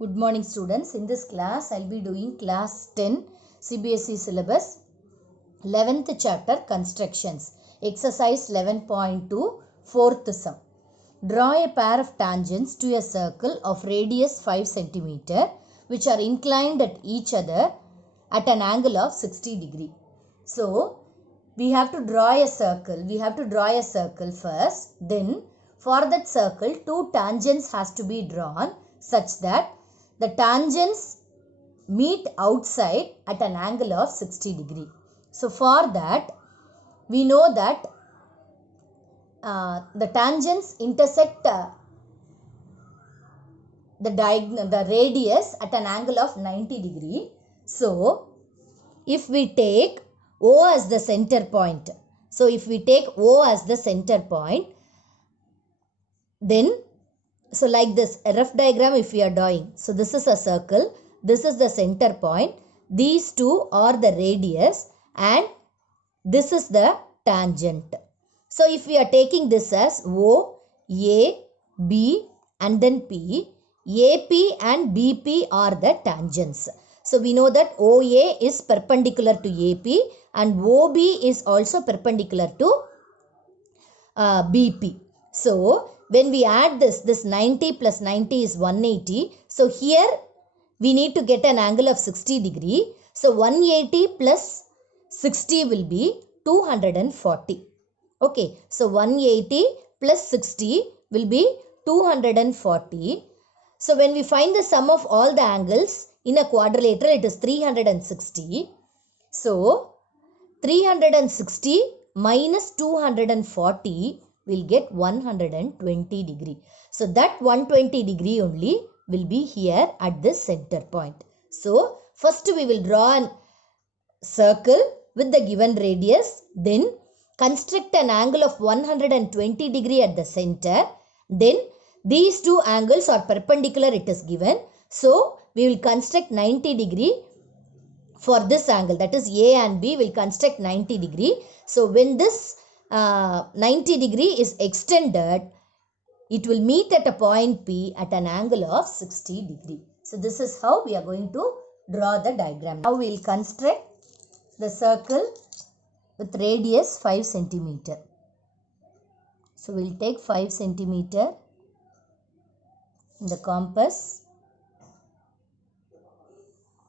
Good morning students. In this class, I will be doing class 10 CBSE syllabus 11th chapter constructions. Exercise 11.2 4th sum. Draw a pair of tangents to a circle of radius 5 cm which are inclined at each other at an angle of 60 degree. So, we have to draw a circle. We have to draw a circle first. Then, for that circle, two tangents has to be drawn such that the tangents meet outside at an angle of 60 degree. So, for that, we know that the tangents intersect the radius at an angle of 90 degree. So, if we take O as the center point, then so like this, a rough diagram if we are drawing. So this is a circle, this is the center point, these two are the radius and this is the tangent. So if we are taking this as O, A, B and then P, AP and BP are the tangents. So we know that OA is perpendicular to AP and OB is also perpendicular to BP. So when we add this 90 plus 90 is 180. So here we need to get an angle of 60 degree. So 180 plus 60 will be 240. Okay. So 180 plus 60 will be 240. So when we find the sum of all the angles in a quadrilateral, it is 360. So 360 minus 240 will get 120 degree. So that 120 degree only will be here at this center point. So first we will draw a circle with the given radius, then construct an angle of 120 degree at the center. Then these two angles are perpendicular, it is given. So we will construct 90 degree for this angle, that is A and B will construct 90 degree. So when this 90 degree is extended, it will meet at a point P at an angle of 60 degree. So this is how we are going to draw the diagram. Now we will construct the circle with radius 5 cm. So we will take 5 cm in the compass.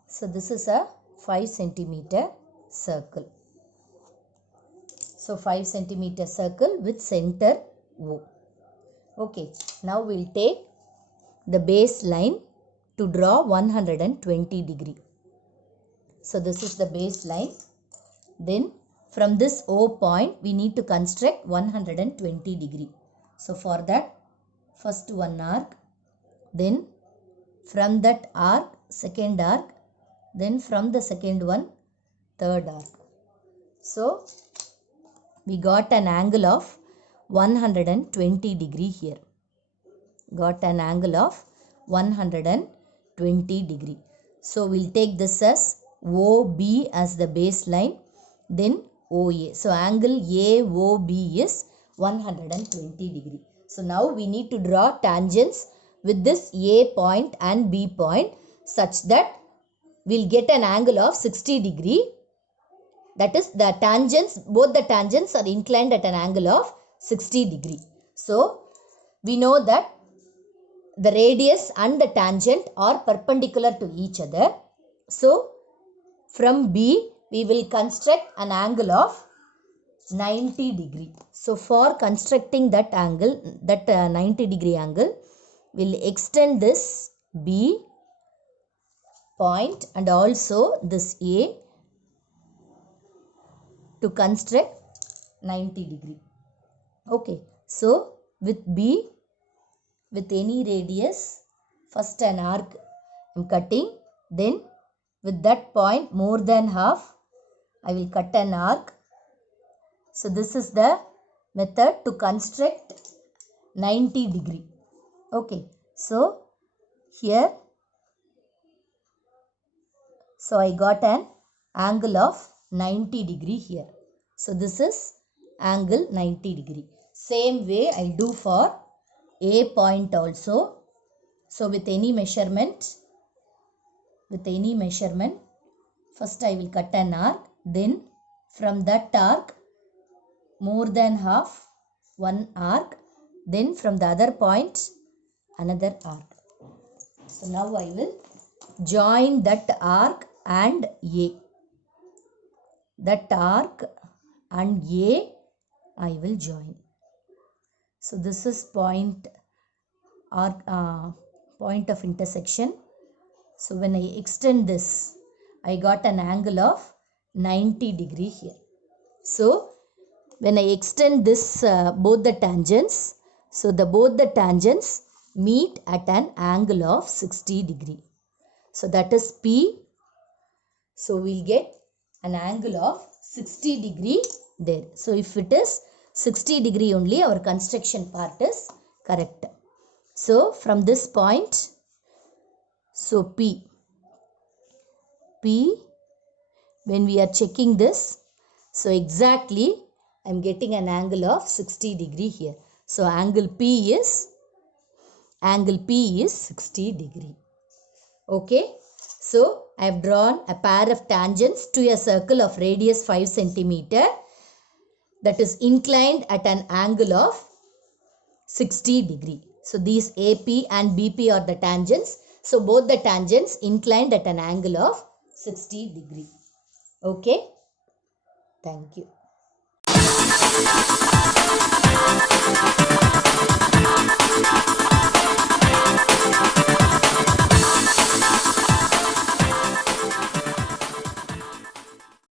So this is a 5 cm circle. So 5 cm circle with center O. Okay. Now we will take the base line to draw 120 degree. So this is the base line. Then from this O point we need to construct 120 degree. So for that, first one arc, then from that arc, second arc, then from the second one, third arc. So we got an angle of 120 degree here. Got an angle of 120 degree. So we'll take this as OB as the baseline, then OA. So angle AOB is 120 degree. So now we need to draw tangents with this A point and B point such that we'll get an angle of 60 degree. That is, the tangents, both the tangents are inclined at an angle of 60 degree. So we know that the radius and the tangent are perpendicular to each other. So from B we will construct an angle of 90 degree. So for constructing that angle, that 90 degree angle, we'll extend this B point and also this A to construct 90 degree. Okay. So with B, with any radius, first an arc I am cutting, then with that point more than half I will cut an arc. So this is the method to construct 90 degree. Okay. So here, so I got an angle of 90 degree here. So this is angle 90 degree. Same way I do for A point also. So with any measurement with any measurement. First I will cut an arc, then from that arc more than half one arc, then from the other point another arc. So now I will join that arc and A. That arc and A I will join. So this is point of intersection. So when I extend this, I got an angle of 90 degree here. So when I extend this both the tangents, so both the tangents meet at an angle of 60 degree. So that is P. So we'll get an angle of 60 degree there. So if it is 60 degree only, our construction part is correct. So from this point, so P, when we are checking this, so exactly I am getting an angle of 60 degree here. So angle P is 60 degree. Okay. So I have drawn a pair of tangents to a circle of radius 5 centimeter that is inclined at an angle of 60 degree. So these AP and BP are the tangents. So both the tangents inclined at an angle of 60 degree. Okay. Thank you.